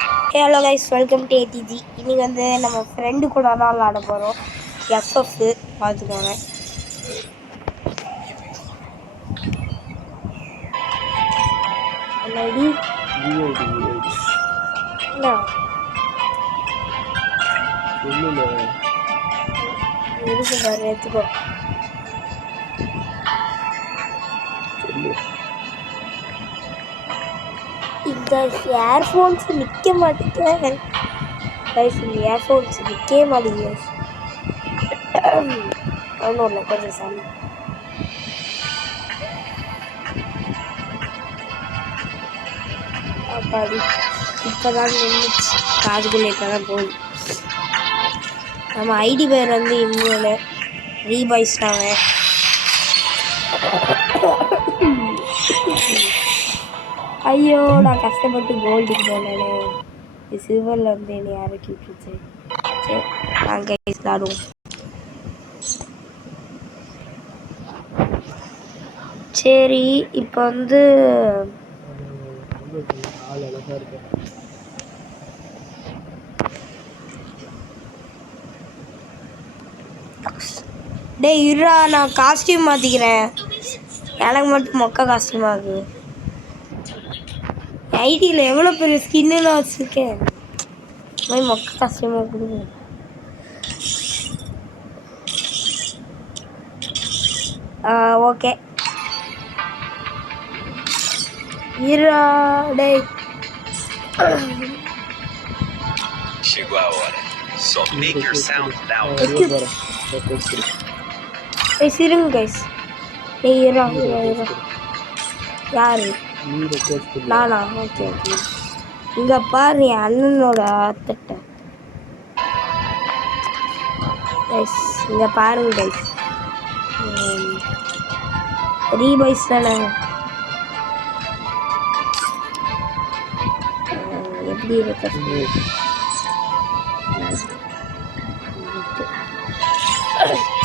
Hello guys, welcome to ADG. இன்னைக்கு வந்து நம்ம ஃப்ரெண்டு கூட தான் விளாட போகிறோம். எஸ்எஃப் பார்த்துக்கோங்க. என்னடி இருக்கு பாரு, எடுத்துக்கோ. இந்த ஏர்ஃபோன்ஸ் நிற்க மாட்டேங்குது கைஸ். இந்த ஏர்ஃபோன்ஸ் நிற்கவே மாட்டேங்குது. ஒன்றும் இல்லை, கொஞ்சம் சாமி. அப்பாடி இப்போ தான் நின்றுச்சு. காதுக்குள்ளே தான் போகுது. நம்ம ஐடி பேர் வந்து இன்னொன்று ரீபாய்ஸ்டாங்க. ஐயோ, நான் கஷ்டப்பட்டு கோல்டுக்கு போனேனே. இது சில்வரில் வந்து என்னை இறக்கி விட்டுருச்சு. சரி, நாங்கள் விளாடுவோம். சரி, இப்போ வந்து டேய் இருடா, நான் காஸ்டியூம் மாற்றிக்கிறேன். எனக்கு மட்டும் மொக்க காஸ்டியூமாக இருக்குது. ஐடியில் எவ்வளோ பெரிய ஸ்கின்னு நான் வச்சுருக்கேன். மாதிரி மொக்க காஸ்டியூமாக கொடுங்க. ஓகே இருடா டேய். Chegou a hora. Só make your sound loud. இருங்க கைஸ். டேய் இருடா. யாரு? நானா? Okay okay. இங்கே பாரு, என் அண்ணனோட அத்தட்டை கைஸ். இங்கே பாருங்க கைஸ். ரீபாய்ஸ் தானே? எப்படி இருக்க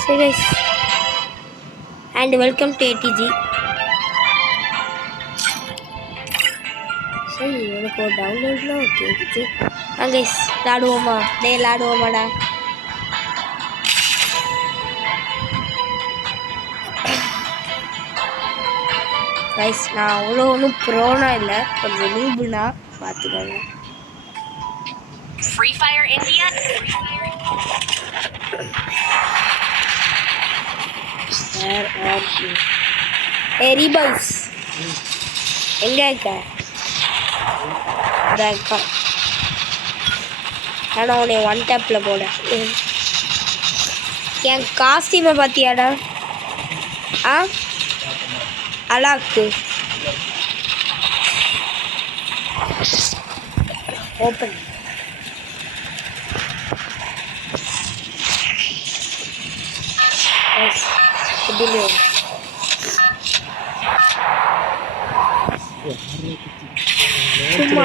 சரி guys. And welcome to ADG. சரி, எனக்கு ஒரு டவுன்லோட்லாம் கேட்டுச்சு. கைஸ் விளாடுவோமா? டே விளாடுவோமாடா? கைஸ், நான் அவ்வளோ ஒன்றும் ப்ரோனா இல்லை, கொஞ்சம் நூபுனா பார்த்துக்கோங்க. Free Fire India. ரீபாய்ஸ் எங்கே இருக்க? இருக்கா? ஆனால் உன்னை ஒன் டேப்பில் போட. என் காஸ்டியூமை பார்த்தியாடா? அலாக்கு ஓப்பன். சும்மா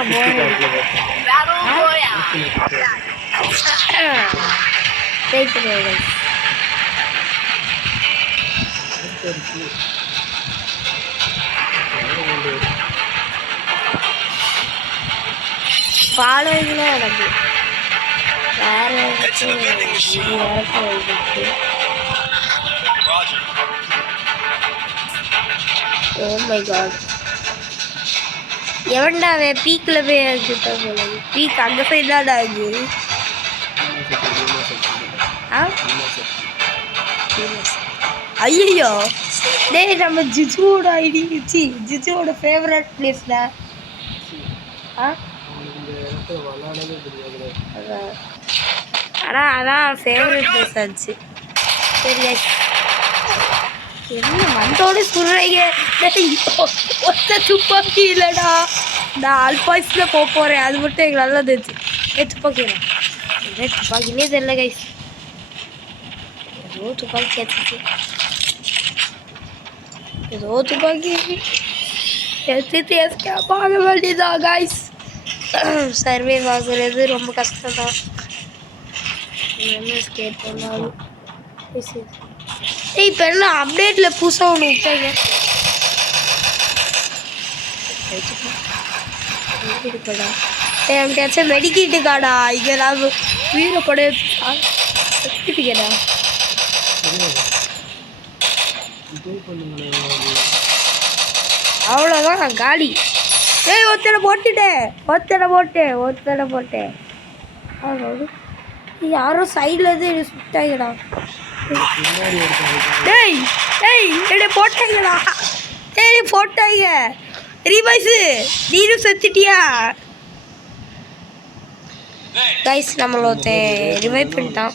ஃபாலோவிங்லாம் எனக்கு வேறு ஓ மை காட். எவன்டா அவன் பீக்கில் போய் ஆகிட்டா போல. பீக் அந்த சைடு தான் ஆகுது. ஐயோ டேய், நம்ம ஜிஜுவோட ஐடி ஜிஜுவோட ஃபேவரட் பிளேஸ்ல. ஆனால் அதான் ஃபேவரட் பிளேஸ் ஆச்சு. சரி, என்ன மந்தோடு சொல்கிறீங்க? ஒத்த துப்பாக்கி இல்லைடா. நான் ஆல்பாய்ஸில் போகிறேன், அது மட்டும் எங்களுக்கு நல்லா தெரிஞ்சு. துப்பாக்கிடா. என்ன துப்பாக்கினே தெரியல கைஸ். ஏதோ துப்பாக்கி எடுத்துச்சு. ஏதோ துப்பாக்கி எடுத்துட்டு எஸ்கேப் ஆக வேண்டியதான் கைஸ். சர்வே ஆகுறது ரொம்ப கஷ்டம் தான். என்ன எஸ்கேப் பண்ணாலும் இப்போ எல்லாம் அப்டேட்டில் புதுசாக ஒன்று விட்டாங்க. இருக்கடா என்கிட்டயாச்சும் மெடிக்கிட்டுக்காடா இங்கே நான் வீரப்படைய சர்டிஃபிகேட்டா அவ்வளோதான் காலி. ஏய் ஒருத்தனை போட்டேன் யாரும் சைடில் இருந்து சுட்டாங்கடா. டேய் என்னை போட்டாங்கடா. போட்டாங்க ரீபாய்ஸு நீனும் செத்துட்டியா கைஸ்? நம்மள ரிவைவ் பண்ணிட்டான்.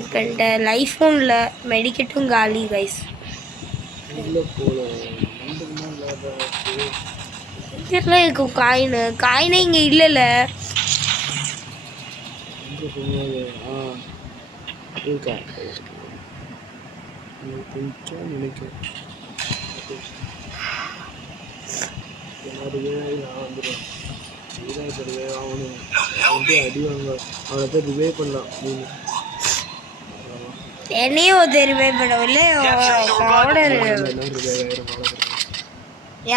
இப்போ லைஃபும் இல்லை மெடிக்கெட்டும் காலி கைஸ். இதெல்லாம் இருக்கும் காயினே இங்கே இல்லைல்ல. என்னையும் ஒரு ரிவைவ் பண்ணவில்லை.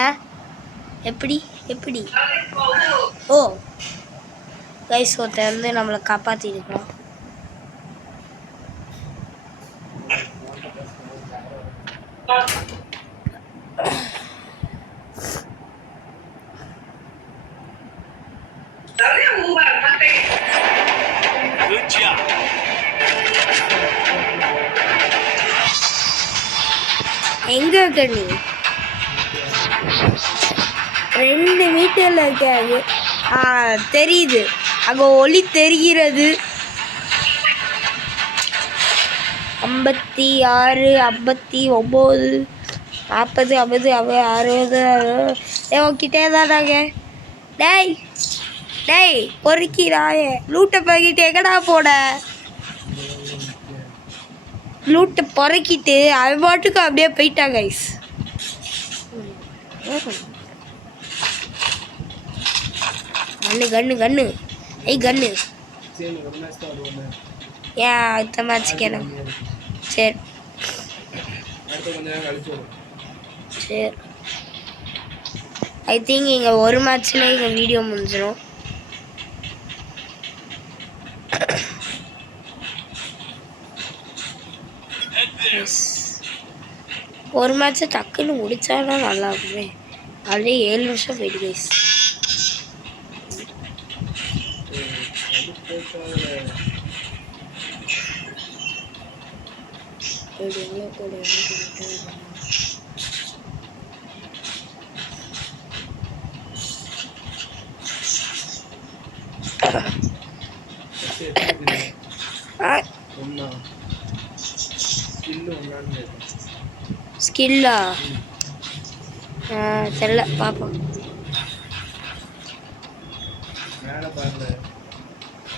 ஏன் எப்படி ஓ கைஸ் ஒருத்தர் வந்து நம்மளை காப்பாற்றிருக்கோம். எங்க இருக்க நீ? 2 மீட்டர்ல இருக்காது. தெரியுது, அங்க ஒளி தெரிகிறது. 56 59 40 50 60 உங்ககிட்டே தானாங்க. டேய் பொறுக்கிறாயே லூட்டை பகிட்டு எங்கடா போட? லூட்டை பொறுக்கிட்டு அவன் பாட்டுக்கு அப்படியே போயிட்டான் கைஸ். கண்ணு கண்ணு ஏன் அடுத்த மேட்ச் கேட்கணும்? சரி ஐ திங்க் இங்கே ஒரு மேட்ச்சில் இங்கே வீடியோ முடிஞ்சிடும். ஒரு மேட்ச்சை டக்குன்னு முடிச்சாதான் நல்லா இருக்குமே. ஆல்ரெடி 7 நிமிஷம் போயிட்டு கைஸ். ஸ்கில்லா தெரியல பார்ப்போம்.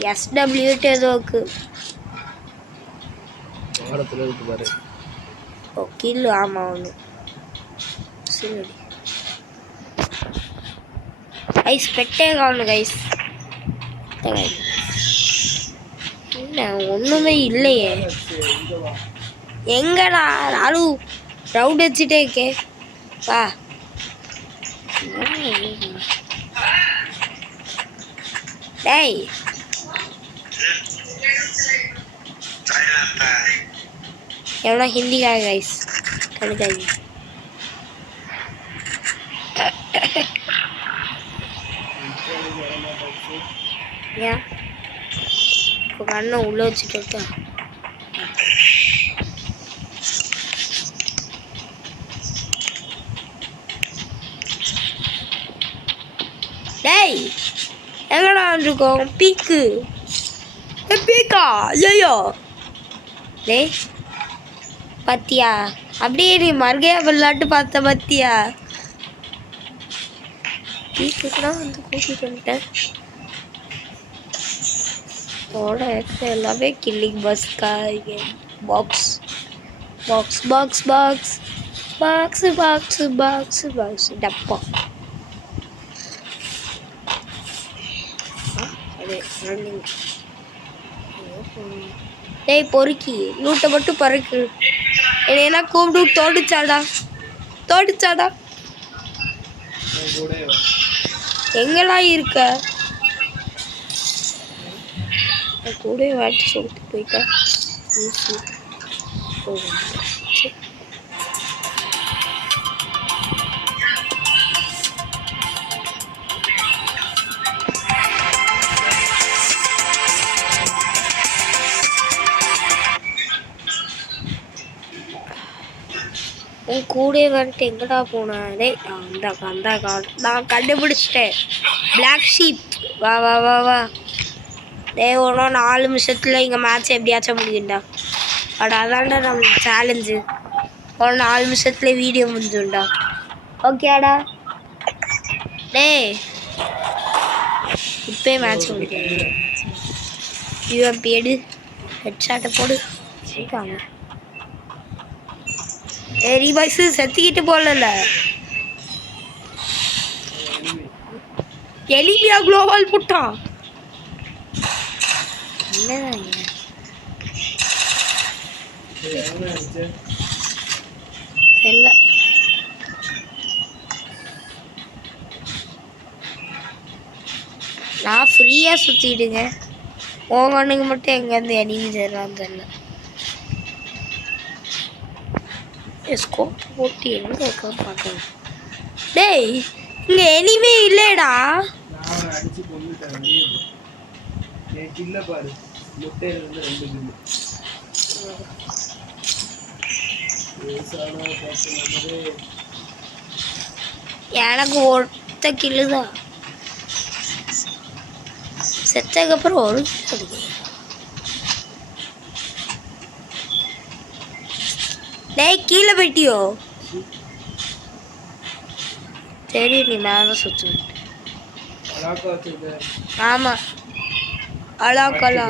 SWT ஏதோ இருக்கு. ஓ கில்லு ஆமாம் ஒன்று சரி ஐஸ் பெட்டே காணும் கைஸ். என்ன ஒன்றுமே இல்லையே. எங்கடா நானும் ரவுண்ட் வச்சுட்டே இருக்கேன். வா டேய் எவ்வளோ ஹிந்திக்காக கைஸ் கணக்காகி ஏன் இப்போ கண்ணை உள்ளே வச்சுட்டு டேய் எங்கடா இருக்கோம்? பீக்கா ஐயோ டேய் பத்தியா அப்படியே நீ மறுகையா விளையாட்டு பார்த்த பத்தியா? பீக்குனா வந்து கூட்டிட்டு வந்துட்டேன். தோட எல்லாமே கில்லிங் பஸ்கா box box box box box box box box டப்பா. டேய் பொறுக்கி லூட்டை மட்டும் பறக்கு. என்னையெல்லாம் கூப்பிட்டு தோடிச்சாடா எங்கெல்லாம் இருக்க கூட வாட்டி சொல்லிட்டு போயிட்டா உன் கூட வந்துட்டு எங்கடா போனே அந்த நான் கண்டுபிடிச்சிட்டேன் பிளாக் ஷீப் வா வா வா வா டேய் ஒன்றும் 4 நிமிஷத்தில் இங்கே மேட்ச் எப்படியாச்சும் முடியும்டா பட் அதான்டா நம்மளுக்கு சேலஞ்சு ஒரு 4 நிமிஷத்துல வீடியோ முடிஞ்சுண்டா ஓகேடா டேய் இப்போயே மேட்ச் முடிக்க யூஎம்பி எடு ஹெட்ஷாட்டை போடு சரிக்காங்க ரீபாய்ஸு செத்துக்கிட்டு போகல எலிபியா குளோபல் புட்டான் என்னதான் தெரியல நான் ஃப்ரீயாக சுற்றிடுங்க உங்க மட்டும் எங்கேருந்து எனிமி தர்றான்னு தெரியல ஸ்கோப் போட்டு எங்கே இருக்க பார்க்கணும் டேய் இங்கே எனிமே இல்லைடா எனக்கு ஒருத்த கில்லுதான் செத்ததுக்கப்புறம் ஒரு டேய் கீழே போயிட்டியோ சரி நீ மேலே சுற்று ஆமாம் அலாக்கலா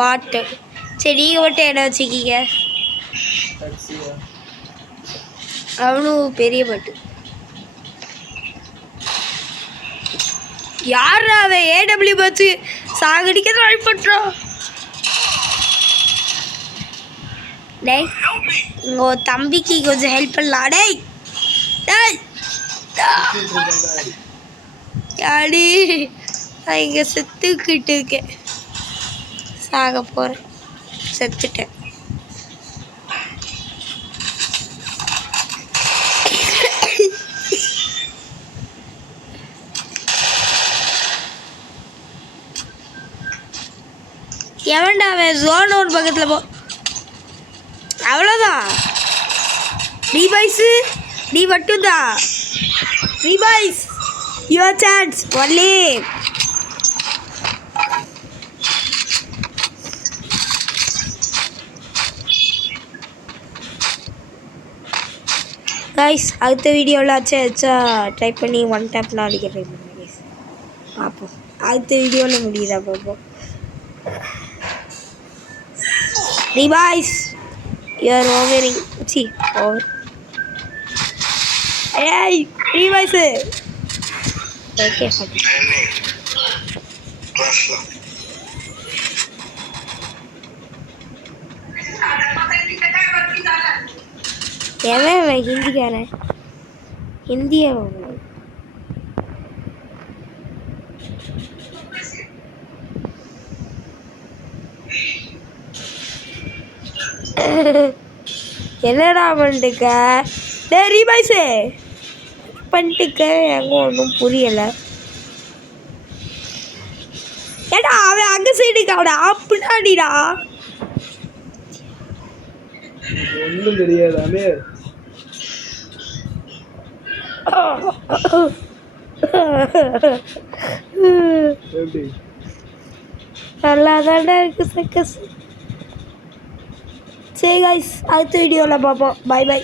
பாட்டு சரி நீங்கள் மட்டும் என்ன வச்சுக்கிங்க அவனும் பெரிய பாட்டு யார் அவன் ஏடபிள்யூ பச்சு சாகடிக்க ட்ரை பண்ணுறான் டேய் இங்கே ஒரு தம்பிக்கு கொஞ்சம் ஹெல்ப் பண்ணலாம் டேய் டேய் யாடி நான் இங்கே செத்துக்கிட்டு இருக்கேன் சாக போகிறேன் செத்துட்டேன் எவன்டா அவன் ஜோன் ஒரு பக்கத்தில் போ அவ்வளோதான் ரீபாய்ஸு நீ மட்டும்தான் ரீபாய்ஸ் யுவர் சான்ஸ் ஒன்லி கைஸ் அடுத்த வீடியோவில் ஆச்சா ட்ரை பண்ணி 1 டேப்லாம் அடிக்க ட்ரை பண்ணுங்க கைஸ் பார்ப்போம் அடுத்த வீடியோவில் முடியுதா பார்ப்போம் Revice, you are overing. See, over. Hey, revice. Okay, okay. क्या मैं हिंदी कह रहा है हिंदी है वो என்னடா பண்ணிட்டுக்க டேய் ரீபாய்ஸே பண்ணிட்டுக்க எங்க ஒன்றும் புரியல ஏடா அவன் அங்கே சைடுக்கு அவட அப்படின்னாடிடா ஒன்றும் தெரியாதாமே எப்படி நல்லா தாண்டா இருக்கு சக்கஸ் சரி கைஸ் அடுத்த வீடியோவில் பார்ப்போம் பை பை